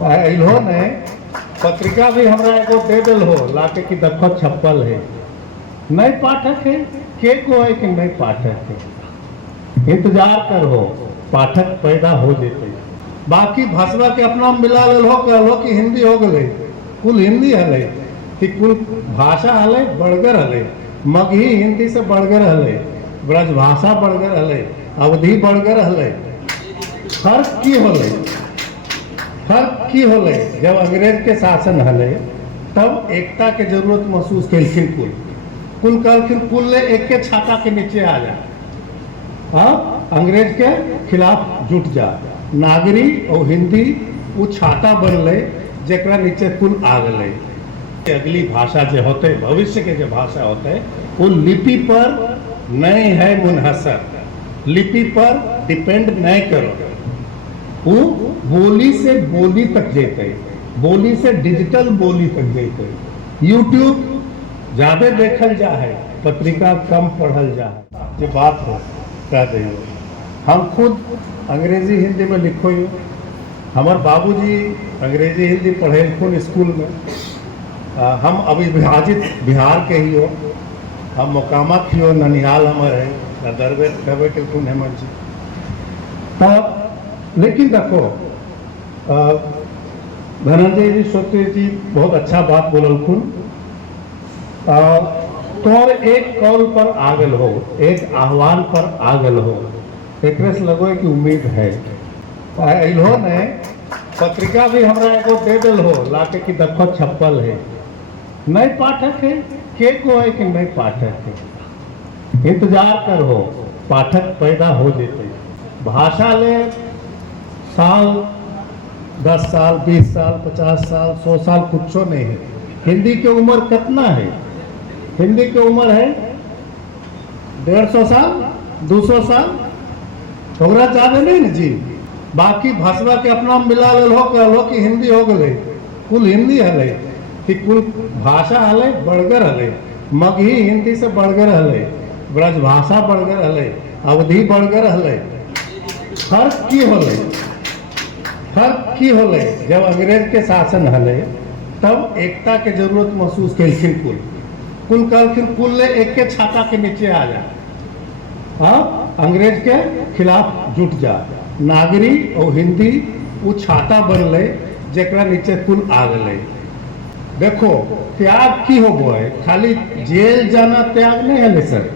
इल्हो ने पत्रिका भी हमरा एगो दे दिल हो लाके की देखो छप्पल है, नहीं पाठक है के को है कि नहीं पाठक है, इंतजार कर हो पाठक पैदा हो जेते। बाकी भाषा के अपना मिला लो कहलो कि हिंदी हो गए, कुल हिंदी हले कि कुल भाषा हले बढ़गर हले, मगही हिंदी से बढ़गर हले, ब्रजभाषा बढ़गर हले, अवधि बढ़गर हले। फर्क की होले, फर्क की होले जब अंग्रेज के शासन हले तब एकता के जरूरत महसूस कलखिन, कुल कहलखिन कुल ले एक के छाता के नीचे आ जा, हाँ अंग्रेज के खिलाफ जुट जा। नागरी और हिंदी वो छाता बनले जरा नीचे कुल आ गए। अगली भाषा जो होते भविष्य के जो भाषा होते वो लिपि पर नहीं है मुनहसर, लिपि पर डिपेंड नहीं करो, वो बोली से बोली तक जेते, बोली से डिजिटल बोली तक जेते। यूट्यूब ज्यादा देखल जा है, पत्रिका कम पढ़ल जा है, ये बात हो कह दे। हम खुद अंग्रेजी हिंदी में लिखो ही, हमारे बाबूजी अंग्रेजी हिंदी पढ़े खुद स्कूल में। हम अभी विभाजित बिहार के ही हो, हम मोकामा की हो, ननिहाल हमारे है दरबे कहबे के खुन हेमंत जी। लेकिन देखो धनंजय जी सोते जी बहुत अच्छा बात बोलल खुन, तोर एक कॉल पर आगल हो, एक आह्वान पर आगल हो, एक लगो कि उम्मीद है। इल्हो ने पत्रिका भी हमरा एगो दे दिल हो लाके कि देखो छप्पल है, नहीं पाठक है के को है कि नहीं पाठक है, इंतजार कर हो पाठक पैदा हो जेते। भाषा ले साल 10 साल 20 साल 50 साल 100 साल कुछ नहीं है। हिंदी की उम्र कितना है? हिंदी की उम्र है 150 साल 200 साल, होगा ज्यादा नहीं ना जी। बाकी भाषा के अपना मिला लो कहलो कि हिंदी हो गए, कुल हिंदी हले कि कुल भाषा हले बढ़गर हले, मगही हिंदी से बढ़गर हले, ब्रजभाषा बढ़गर हले, अवधि बढ़गर हले। फर्क की होले, फर्क की होले जब अंग्रेज के शासन हले तब एकता के जरूरत महसूस कलखिन, कुल कहलखिन कुल ले एक के छाता के नीचे आ जा, हाँ अंग्रेज के खिलाफ जुट जा। नागरी और हिंदी वो छाता बनले जरा नीचे कुल आ गए। देखो त्याग की हो है, खाली जेल जाना त्याग नहीं है सर,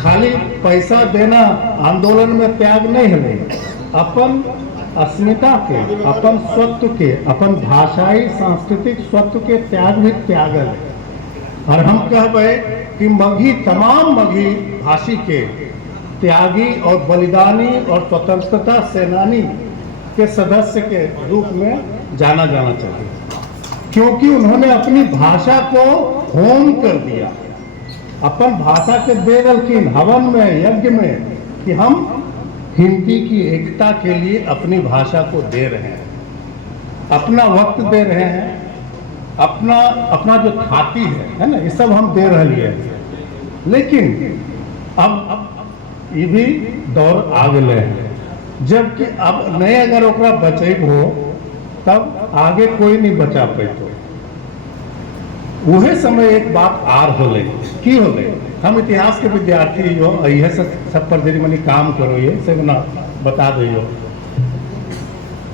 खाली पैसा देना आंदोलन में त्याग नहीं है। अपन अस्मिता के, अपन स्वत्व के, अपन भाषाई सांस्कृतिक स्वत्व के त्याग भी त्याग है। और हम कहबे कि मगही तमाम मगही भाषी के त्यागी और बलिदानी और स्वतंत्रता सेनानी के सदस्य के रूप में जाना जाना चाहिए, क्योंकि उन्होंने अपनी भाषा को होम कर दिया, अपन भाषा के दे रखिन हवन में यज्ञ में कि हम हिंदी की एकता के लिए अपनी भाषा को दे रहे हैं, अपना वक्त दे रहे हैं, अपना जो खाती है ना, ये सब हम दे रहे हैं। लेकिन अब ये भी दौर आ गए हैं जबकि अब नए अगर ओकरा बचेब हो तब आगे कोई नहीं बचा पैतो। वही समय एक बात आर होले की होले, हम इतिहास के विद्यार्थी हो, यह सब पर जरी मनी काम करो, ये सब ना बता दो।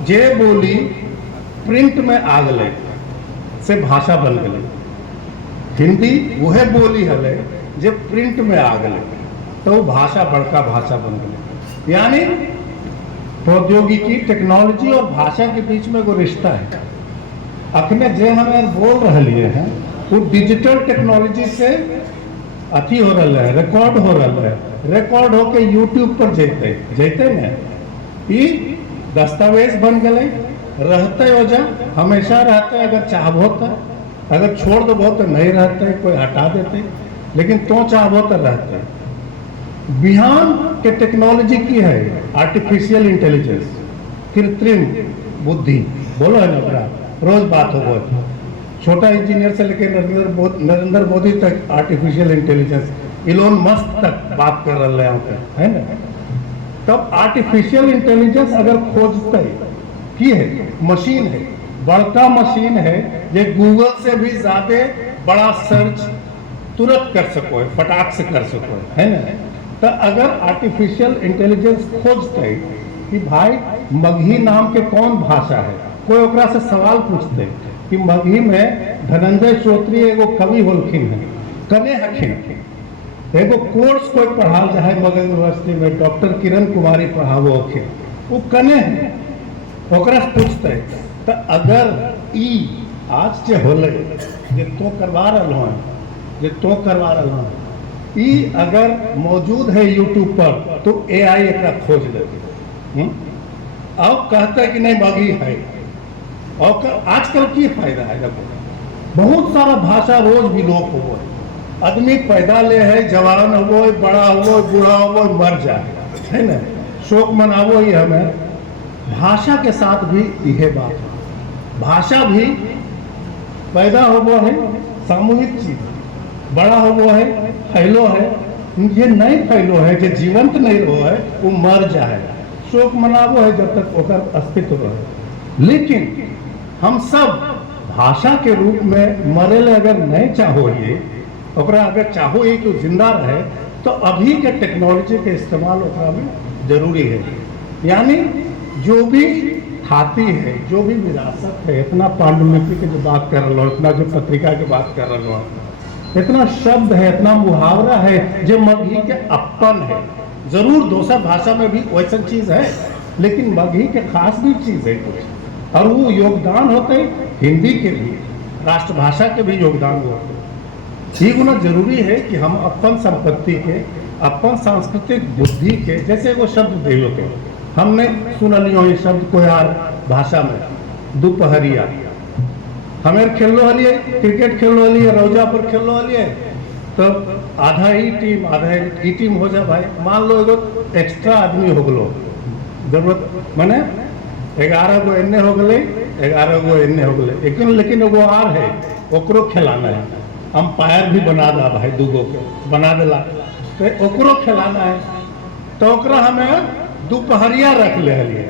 जे बोली प्रिंट में आ गए से भाषा बन गए, हिंदी वह बोली हले जब प्रिंट में आ गए तो वो भाषा बड़का भाषा बन गई। यानी प्रौद्योगिकी टेक्नोलॉजी और भाषा के बीच में कोई रिश्ता है। अखने जे हमें बोल रही हैं वो डिजिटल टेक्नोलॉजी से अथी हो रहा है, रिकॉर्ड हो रहा है, रिकॉर्ड होके यूट्यूब पर जेते न ये दस्तावेज बन गए, रहते हो जा हमेशा रहते, अगर चाहबो तो, अगर छोड़ दो तो नहीं रहते, कोई हटा देते, लेकिन तो चाहबो तो रहते। बिहान के टेक्नोलॉजी की है आर्टिफिशियल इंटेलिजेंस, कृत्रिम बुद्धि बोलो है ना, रोज बात हो गई, छोटा इंजीनियर से लेकर नरेंद्र मोदी तक आर्टिफिशियल इंटेलिजेंस, इलोन मस्क तक बात कर रहे हैं है ना। तब आर्टिफिशियल इंटेलिजेंस अगर खोजते की है, मशीन है, बड़का मशीन है, जे गूगल से भी ज्यादा बड़ा सर्च तुरंत कर सको है, फटाक से कर सको है ना। तो अगर आर्टिफिशियल इंटेलिजेंस खोजते कि भाई मगही नाम के कौन भाषा है, कोई ओकरा से सवाल पूछते कि मगही में धनंजय श्रोत्री एगो कवि होलखिन है, कने हखिन, एगो कोर्स कोई पढ़ाल जाए मगध यूनिवर्सिटी में, डॉक्टर किरण कुमारी पढ़ावो हखिन, वो कने है, ओकरा से पूछते। तो अगर ई आज जे होले जे तो करवा रहा हूँ, जे तो करवा रहा हूँ, ई अगर मौजूद है यूट्यूब पर तो AI एकरा खोज लेगी, अब कहता है कि नहीं मगही है। और आजकल की फायदा है, देखो बहुत सारा भाषा रोज विलोप हो, आदमी पैदा ले है, जवान हो, बड़ा हो, बूढ़ा हो, मर जाए, है ना, शोक मनावो ही हमें। भाषा के साथ भी यह बात है, भाषा भी पैदा हो है सामूहिक चीज, बड़ा हो है, फैलो है, ये नहीं फैलो है, जो जीवंत नहीं हो है वो मर जाए, शोक मनावो है जब तक ओकर अस्तित्व रहे। लेकिन हम सब भाषा के रूप में मरेले अगर नहीं चाहो ये, ओकरा अगर चाहो ये कि जिंदा रहे, तो अभी के टेक्नोलॉजी के इस्तेमाल ओकरा में जरूरी है। यानी जो भी खाती है, जो भी विरासत है, इतना पांडुलिपि की जो बात कर रहा हूँ, इतना जो पत्रिका की बात कर रहा हूँ, इतना शब्द है, इतना मुहावरा है जो मगही के अपन है। जरूर दूसरा भाषा में भी वैसा चीज है, लेकिन मगही के खास भी चीज है कुछ, और वो योगदान होते हिंदी के भी, राष्ट्रभाषा के भी योगदान होते। ये गुना जरूरी है कि हम अपन संपत्ति के, अपन सांस्कृतिक बुद्धि के, जैसे वो शब्द दे के हमने सुन लियो ये शब्द को यार भाषा में, दोपहरिया हमें खेलो हलिए, क्रिकेट खेलो हलिए, रोजा पर खेलो हलिए, तो आधा ही टीम आधा ही टीम हो जाए भाई, मान लो एगो एक्स्ट्रा आदमी हो गलो, जरूरत माने 11 गो एन्ने हो गए, 11 गो एन्ने हो गए, लेकिन एगो आर है, ओकरो खिलाना है, अंपायर भी बना दा भाई, दूगो के बना देला, तो ओकरो खिलाना है, तो ओकरा हमें दोपहरिया रख ले हलिए।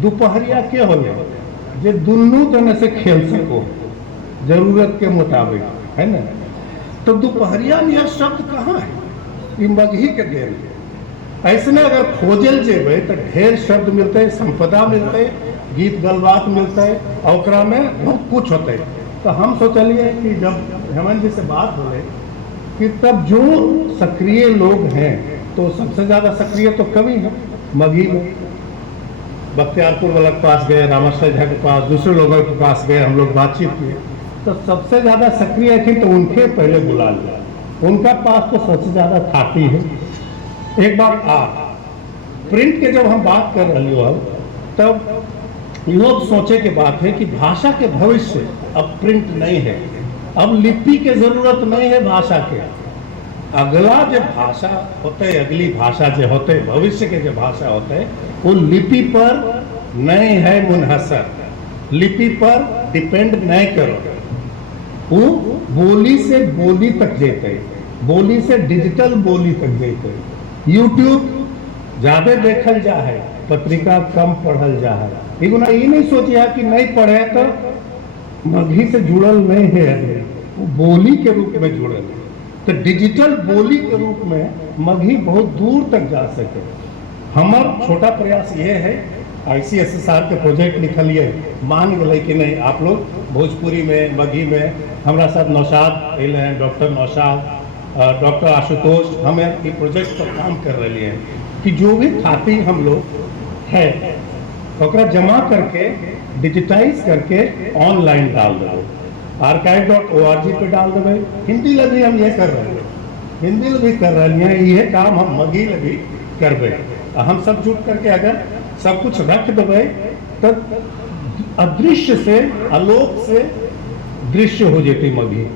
दोपहरिया के होले जे दुनू तने से खेल सको जरूरत के मुताबिक, है ना। तो दोपहरिया में यह शब्द कहाँ है, ये मगही के देन। ऐसने अगर खोजल जेबे तो ढेर शब्द मिलते, संपदा मिलते, गीत गलबात मिलते, और में बहुत कुछ होते। तो हम सोचलिए कि जब हेमंत जी से बात हो रही कि तब जो सक्रिय लोग हैं, तो सबसे ज्यादा सक्रिय तो कवि है मगही लोग। बख्तियारपुर वाला के पास गए, रामेश्वर झा के पास, दूसरे लोगों के पास गए, हम लोग बातचीत किए, तो सबसे ज्यादा सक्रिय थी, तो उनके पहले बुला लिया, उनका पास तो सबसे ज्यादा खाती है। एक बार प्रिंट के जब हम बात कर रही हो, तब लोग सोचे के बात है कि भाषा के भविष्य अब प्रिंट नहीं है, अब लिपि के जरूरत नहीं है भाषा के। अगला जो भाषा होते, अगली भाषा जो होते, भविष्य के जो भाषा होते, वो लिपि पर नहीं है मुनहसर, लिपि पर डिपेंड नहीं करो, वो बोली से बोली तक जेते, बोली से डिजिटल बोली तक जेते। यूट्यूब ज्यादा देखल जा है, पत्रिका कम पढ़ल जा है। ये नहीं सोचिए कि नहीं पढ़े तो मगही से जुड़ल नहीं है, वो बोली के रूप में जुड़ल है। तो डिजिटल बोली के रूप में मगही बहुत दूर तक जा सके। हमार छोटा प्रयास ये है, ICSSR के प्रोजेक्ट लिखलिए, मान गए कि नहीं आप लोग भोजपुरी में, मगही में, हमारा साथ नौशाद हैं, डॉक्टर नौशाद, डॉक्टर आशुतोष, हम ये प्रोजेक्ट पर काम कर रहे हैं कि जो भी खाती हम लोग है ओकरा जमा करके, डिजिटाइज करके ऑनलाइन डाल देवे, archive.org पे डाल देवे। हिंदी लगी हम ये कर रहे हैं, हिंदी लगी कर रहे हैं, ये काम हम मगही लगी करबे। हम सब जुट करके अगर सब कुछ रख देवे तो अदृश्य से, आलोक से दृश्य हो जेती मगही,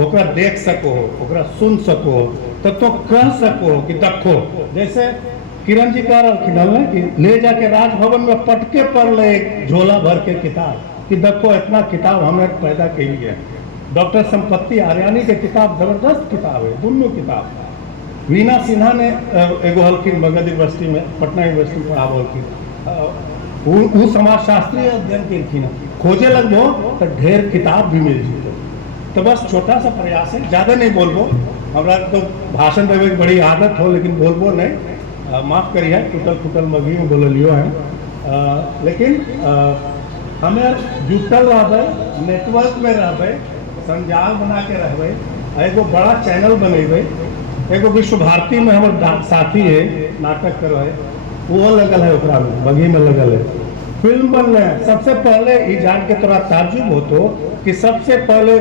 ओकरा देख सको, ओकरा सुन सको, तो कह सको कि देखो, जैसे किरण जी कह रहा कि ले जाके राजभवन में पटके पर ले एक झोला भर के किताब, कि देखो इतना किताब हमने पैदा के लिए। डॉक्टर संपत्ति आर्यानी के किताब जबरदस्त किताब है, दोनों किताब। वीना सिन्हा ने एगो हल्किन मगध यूनिवर्सिटी में, पटना यूनिवर्सिटी में पढ़ाव हल्किन, वो समाजशास्त्री अध्ययन केलखिन खोजे लगबो तो ढेर किताब भी मिल जेतो। तो बस छोटा सा प्रयास है, ज़्यादा नहीं बोलबो, हमरा तो भाषण देवे की बड़ी आदत हो, लेकिन बोलबो नहीं, माफ़ करिए, टूटल फूटल मगी में बोलियो है। लेकिन हमें जुटल रहबै, नेटवर्क में रहबै, संजाल बना के रहबै, एगो बड़ा चैनल बनेबै। एगो विश्व भारती में हमारे साथी है, नाटक कर रहे, वो लगल है, ओकरा में बगी में लगल है, फिल्म बन रहे हैं। सबसे पहले ये जान के थोड़ा ताज्जुब हो तो कि सबसे पहले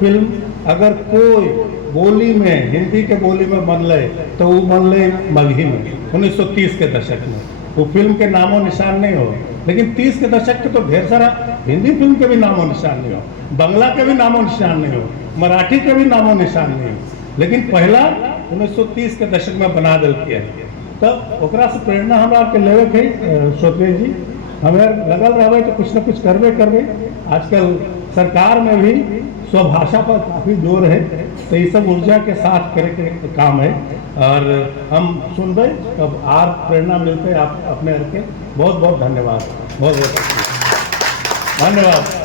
फिल्म अगर कोई बोली में, हिंदी के बोली में बनले तो वो बनले मगही में 1930 के दशक में। वो फिल्म के नामो निशान नहीं हो, लेकिन 30 के दशक के तो ढेर सारा हिंदी फिल्म के भी नामो निशान नहीं हो, बांग्ला के भी नामो निशान नहीं हो, मराठी के भी नामो निशान नहीं हो, लेकिन पहला 1930 के दशक में बना दिल किया। तब ओकरा से प्रेरणा हमरा के लेवे के सोचे जी, हमें लगल रहे तो कुछ न कुछ करबे। आजकल सरकार में भी स्वभाषा पर काफ़ी जोर है, तो ये सब ऊर्जा के साथ करे के काम है। और हम सुनबे अब आर प्रेरणा मिलते आप अपने के। बहुत बहुत धन्यवाद, बहुत बहुत धन्यवाद।